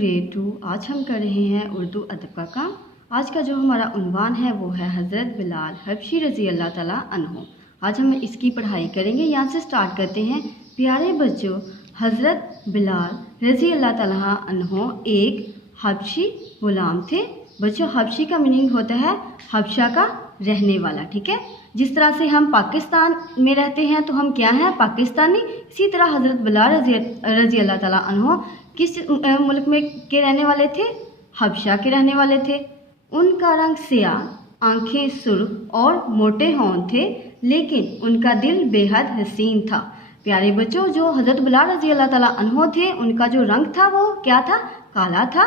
Grade 2। आज हम कर रहे हैं उर्दू अदब का काम। आज का जो हमारा उन्वान है वो है हज़रत बिलाल हबशी रज़ी अल्लाह ताला अन्हो। आज हम इसकी पढ़ाई करेंगे। यहाँ से स्टार्ट करते हैं। प्यारे बच्चों, हज़रत बिलाल रज़ी अल्लाह ताला अन्हो एक हबशी ग़ुलाम थे। बच्चों, हबशी का मीनिंग होता है हबशा का रहने वाला। ठीक है, जिस तरह से हम पाकिस्तान में रहते हैं तो हम क्या हैं, पाकिस्तानी। इसी तरह हज़रत बिलाल रज़ी अल्लाह ताला अन्हो किस मुल्क में के रहने वाले थे, हबशा के रहने वाले थे। उनका रंग स्याह, आंखें सुर्ख और मोटे होंठ थे, लेकिन उनका दिल बेहद हसीन था। प्यारे बच्चों, जो हज़रत बिलाल रज़ी अल्लाह ताला अन्हो थे, उनका जो रंग था वो क्या था, काला था।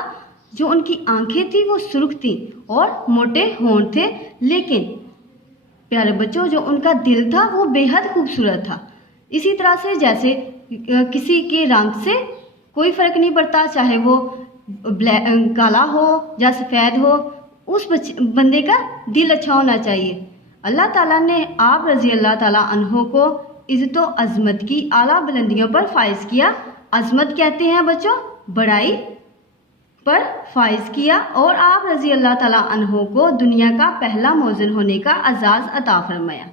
जो उनकी आंखें थी वो सुर्ख थी और मोटे होंठ थे, लेकिन प्यारे बच्चों जो उनका दिल था वो बेहद खूबसूरत था। इसी तरह से जैसे किसी के रंग से कोई फ़र्क नहीं पड़ता, चाहे वो काला हो या सफ़ेद हो, उस बंदे का दिल अच्छा होना चाहिए। अल्लाह ताला ने आप रज़ी अल्लाह ताला अन्हो को इज़्ज़त व अज़मत की आला बुलंदियों पर फाइज़ किया। अज़मत कहते हैं बच्चों बड़ाई पर फाइज़ किया, और आप रज़ी अल्लाह ताला अन्हो को दुनिया का पहला मौज़न होने का एज़ाज़ अता फरमाया।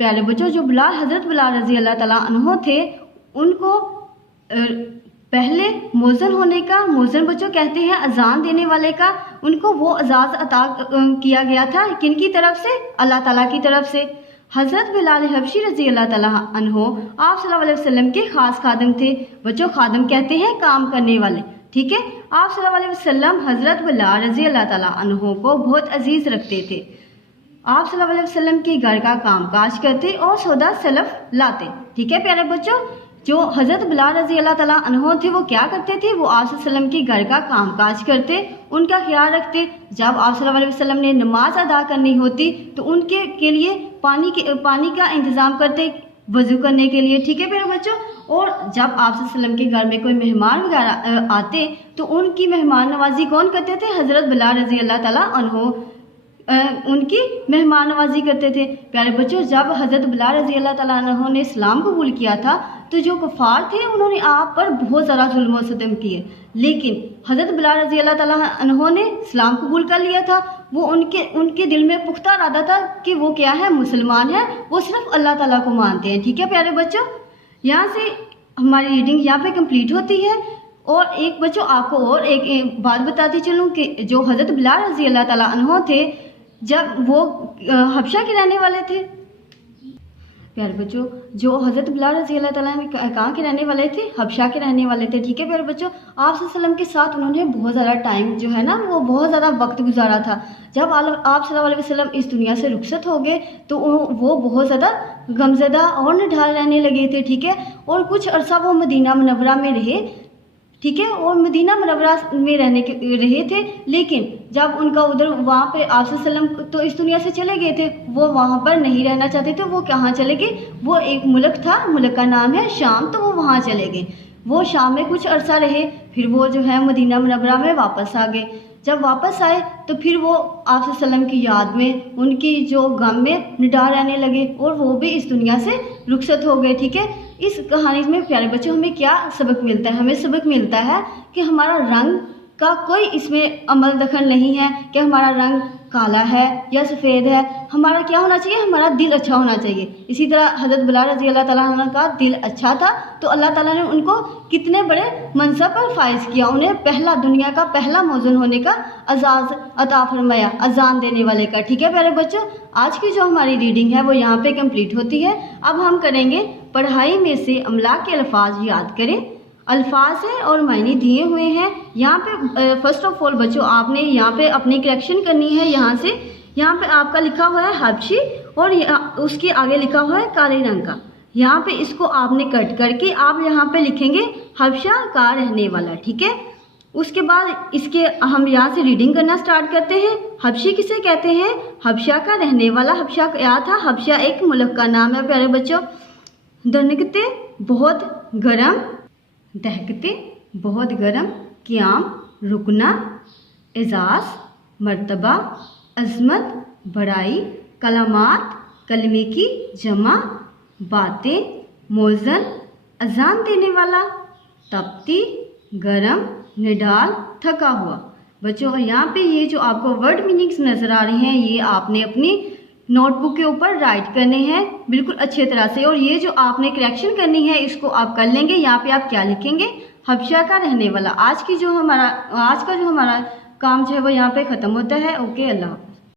प्यारे बच्चों, जो हज़रत बिलाल रज़ी अल्लाह ताला अन्हो थे, उनको पहले मौज़न होने का, मौज़न बच्चों कहते हैं अजान देने वाले का, उनको वो एज़ाज़ अता किया गया था। किन की तरफ से, अल्लाह ताला की तरफ से। हज़रत बिलाल हबशी रज़ी अल्लाह ताला अन्हो आप सल्लल्लाहु अलैहि वसल्लम के ख़ास खादम थे। बच्चों, खादम कहते हैं काम करने वाले। ठीक है, आप सल्लल्लाहु अलैहि वसल्लम हज़रत बिलाल रज़ी अल्लाह ताला अन्हो को बहुत अजीज़ रखते थे। आप सल्लल्लाहु अलैहि वसल्लम के घर का कामकाज करते और सौदा सलफ लाते। ठीक है प्यारे बच्चों, जो हज़रत बिलाल रज़ी अल्लाह ताला अन्हो थे वो क्या करते थे, वो आप सल्लल्लाहु अलैहि वसल्लम के घर का कामकाज करते, उनका ख्याल रखते। जब आप सल्लल्लाहु अलैहि वसल्लम ने नमाज अदा करनी होती तो उनके के लिए पानी का इंतज़ाम करते वज़ू करने के लिए। ठीक है प्यारे बच्चों, और जब आप सल्लल्लाहु अलैहि वसल्लम के घर में कोई मेहमान वगैरह आते तो उनकी मेहमान नवाजी कौन करते थे, हज़रत बिलाल रज़ी अल्लाह ताला अन्हो उनकी मेहमान नवाजी करते थे। प्यारे बच्चों, जब हज़रत बिलाल रज़ी अल्लाह ताला अन्हो ने इस्लाम कबूल किया था तो जो कुफ़ार थे उन्होंने आप पर बहुत ज़्यादा जुल्म और सितम किए, लेकिन हज़रत बिलाल रज़ी अल्लाह ताला अन्हो ने इस्लाम कबूल कर लिया था। वो उनके दिल में पुख्ता इरादा था कि वो क्या है, मुसलमान है, वो सिर्फ अल्लाह ताला को मानते हैं। ठीक है प्यारे बच्चों, यहाँ से हमारी रीडिंग यहाँ पे कंप्लीट होती है। और एक बच्चों आपको और एक बात बताती चलूँ कि जो हज़रत बिलाल रज़ी अल्लाह ताला अन्हो थे, जब वो हबशा के रहने वाले थे। प्यारे बच्चों, जो हज़रत बिलाल रज़ी अल्लाह ताला कहाँ के रहने वाले थे, हबशा के रहने वाले थे। ठीक है प्यारे बच्चों, आप सल्लल्लाहु अलैहि वसल्लम के साथ उन्होंने बहुत ज़्यादा टाइम जो है ना, वो बहुत ज़्यादा वक्त गुजारा था। जब आप सल्लल्लाहु अलैहि वसल्लम इस दुनिया से रुखसत हो गए तो वो बहुत ज़्यादा गमज़दा और निढाल रहने लगे थे। ठीक है, और कुछ अरसा वो मदीना मुनव्वरा में रहे। ठीक है, और मदीना मुनव्वरा में रहे थे, लेकिन जब उनका उधर वहाँ पे आप सल्लल्लाहु अलैहि वसल्लम तो इस दुनिया से चले गए थे, वो वहाँ पर नहीं रहना चाहते थे। वो कहाँ चले गए, वो एक मुल्क था, मुल्क का नाम है शाम, तो वो वहाँ चले गए। वो शाम में कुछ अरसा रहे, फिर वो जो है मदीना मुनव्वरा में वापस आ गए। जब वापस आए तो फिर वो आप सल्लल्लाहु अलैहि वसल्लम की याद में, उनकी जो गम में निडार रहने लगे, और वो भी इस दुनिया से रुखसत हो गए। ठीक है, इस कहानी में प्यारे बच्चों हमें क्या सबक मिलता है, हमें सबक मिलता है कि हमारा रंग का कोई इसमें अमल दखल नहीं है कि हमारा रंग काला है या सफ़ेद है। हमारा क्या होना चाहिए, हमारा दिल अच्छा होना चाहिए। इसी तरह हज़रत बिलाल रज़ी अल्लाह ताला अन्हो का दिल अच्छा था, तो अल्लाह ताला ने उनको कितने बड़े मनसब पर फाइज़ किया, उन्हें दुनिया का पहला मौज़न होने का एज़ाज़ अता फरमाया, अजान देने वाले का। ठीक है प्यारे बच्चों, आज की जो हमारी रीडिंग है वो यहाँ पे कंप्लीट होती है। अब हम करेंगे पढ़ाई में से अमला के अल्फाज याद करें। अल्फाज है और मायने दिए हुए हैं। यहाँ पे फर्स्ट ऑफ ऑल बच्चों आपने यहाँ पे अपनी करेक्शन करनी है। यहाँ पे आपका लिखा हुआ है हबशी और उसके आगे लिखा हुआ है काले रंग का। यहाँ पे इसको आपने कट करके आप यहाँ पे लिखेंगे हबशा का रहने वाला। ठीक है, उसके बाद इसके हम यहाँ से रीडिंग करना स्टार्ट करते हैं। हबशी किसे कहते हैं, हबशा का रहने वाला। हबशा क्या था, हबशा एक मुल्क का नाम है प्यारे बच्चों। दहकते बहुत गर्म, दहकते बहुत गर्म, क़याम रुकना, एजाज़ मर्तबा, अज़मत बड़ाई, कलामात कलमे की जमा, बातें मौज़न अजान देने वाला, तपती गर्म निडाल थका हुआ। बच्चों और यहाँ पे ये जो आपको वर्ड मीनिंग्स नज़र आ रहे हैं ये आपने अपनी नोटबुक के ऊपर राइट करने हैं बिल्कुल अच्छे तरह से। और ये जो आपने करेक्शन करनी है इसको आप कर लेंगे। यहाँ पे आप क्या लिखेंगे, हबशा का रहने वाला। आज का जो हमारा काम जो है वो यहाँ पे ख़त्म होता है। ओके, अल्लाह।